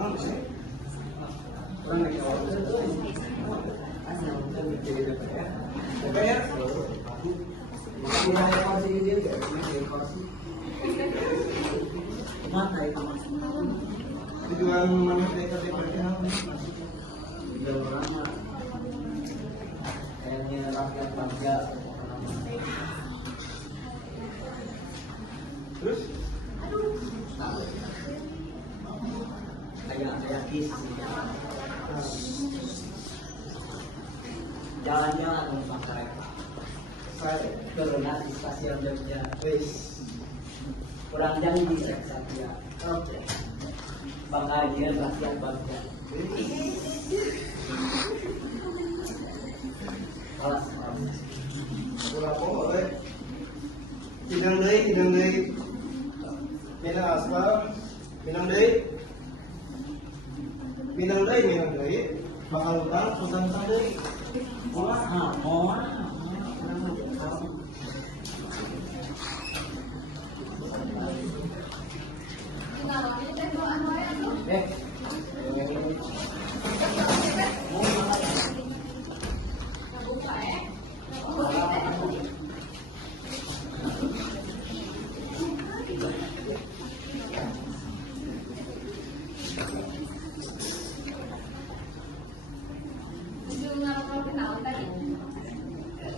Kurang dari awal itu asal kita menjadi DPR. DPR mulai kursi dia enggak punya kursi. Mata itu maksudnya. Tujuan mana DPR kenapa? Udah lama. Kayaknya rakyat bangga. Terus? Kayak kis. Jalan-jalan numpang kereta. Saya turun di stasiun Jogja. Wis. Kurang jam di Satya. Oke. Bangga rakyat bangga. Alas. Berapa boleh? Hidang deui. Minang aspal, minang deui. Bakal utang, utang deui. Moal.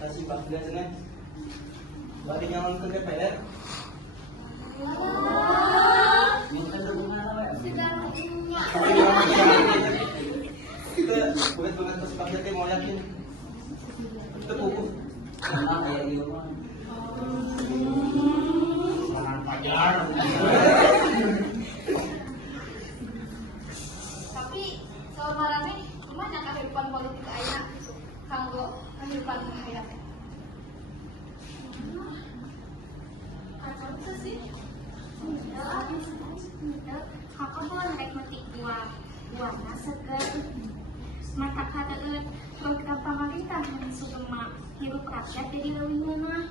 Kasih Pak biasanya. Bagi nyalon ke DPR. Minta dukungan apa ya? Kita bukan terus pakai mau yakin. Kita buku. Sama kayak di rumah. Semangat pajar. Tapi sebenarnya gimana kehidupan politik aja kanggo kehidupan rakyat? Kacau itu sih. Kakak boleh rek metik buahna seger. Mata kata program pemerintah yang sugema hirup rakyat jadi leuwih meunah.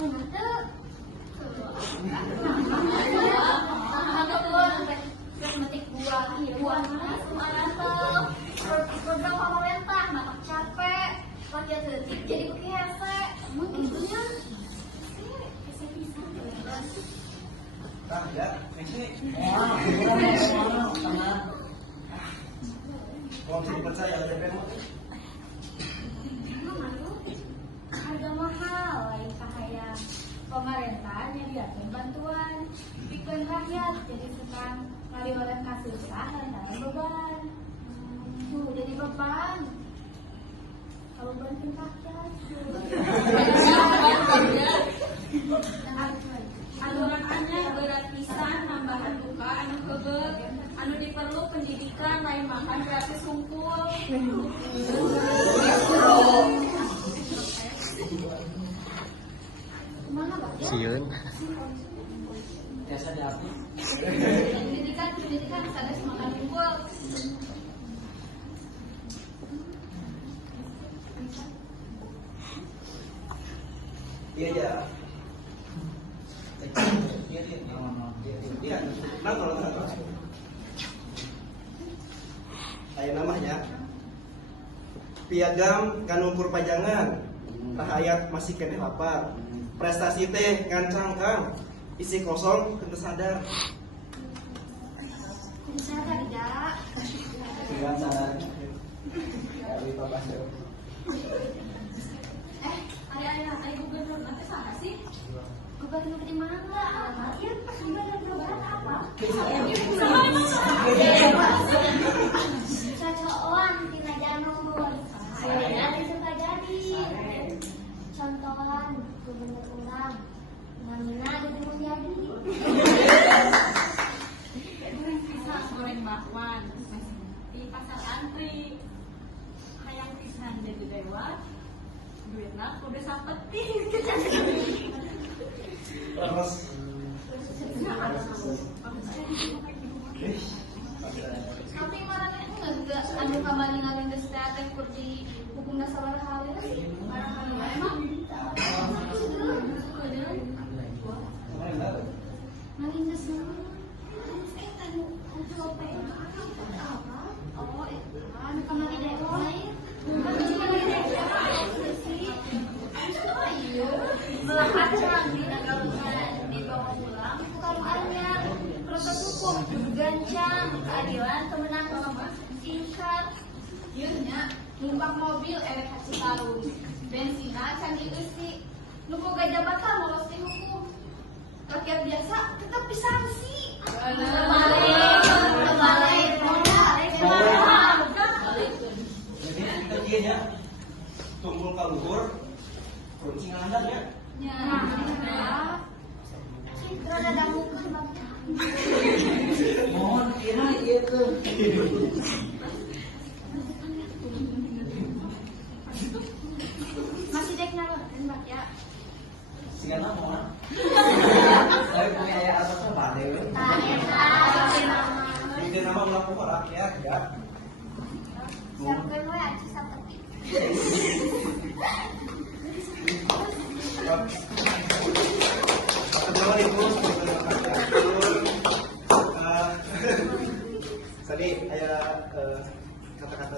Mana teu? Kakak boleh rek metik buahna semangat tuh. Program pemerintah mata capek, rakyat leutik jadi beki hese. Mun kitunya. Ya, ini. Kalau tidak percaya ada DPR. Harga mahal lain kahaya pemerintah nyediakeun bantuan pikeun rakyat jadi sekarang ngaliwatan kasusah lantaran beban. Tuh jadi beban. Kalau bantuin rakyat. Aturannya berat pisan nambahan buka anu heubeul anu diperlu pendidikan lain makan gratis hungkul. Kumaha Pak? Sieun. Biasa diapi. Pendidikan sanes makan unggul. Iya ya. Iya, nah kalau satu. Ayo namanya. Piagam kanu perpajangan. Rakyat masih kene lapar. Prestasi teh ngancang Kang. Isi kosong teu sadar. Sadar dak. Jangan sadar. Dari Bapak Sir. Ada gubernur nanti sana sih. Gubernur di mana? Iya, gubernur apa? Cocokan tina janur. Dari suka jadi. Contohan gubernur urang. Namina jadi menjadi. Bisa goreng bakwan di pasar antri. Hayang pisan jadi lewat. Duitna kudu sapeting. Terus Tapi marane enggak anu kabaringan geus teh kurdi hukum dasar halus. Emang Maling geus Oh, anu kamari dewe. Melakat lagi dibawa pulang itu kalau anyar proses hukum gancang keadilan kemenangan singkat Ieunya numpak mobil erek ka Citarus. Bensina can dieusi. Nu boga jabatan lolos ti hukum. Rakyat biasa tetap disanksi. Jadi kita dia ya tumpul ka luhur, kunci ngandang ya. rada dangukeun Bang. Mohon kira ieu tuh. Masih dek ngalorkeun Bang ya. Sigana mohon. Saya punya ayah apa tuh bade we. Bikin nama ulah porak ya, enggak. Siapkeun we aci sapetik. Tadi ada kata-kata